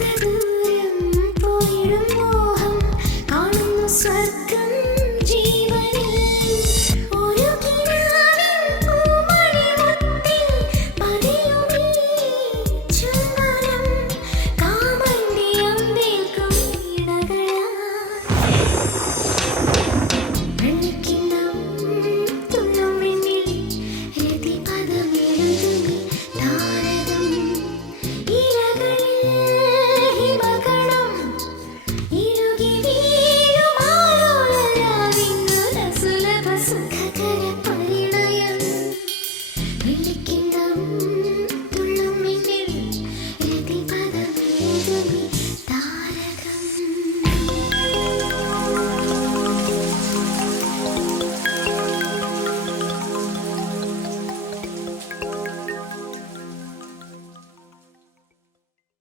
ദൂരം പോയിടും മോഹം. കാണുന്നു സ്വർഗം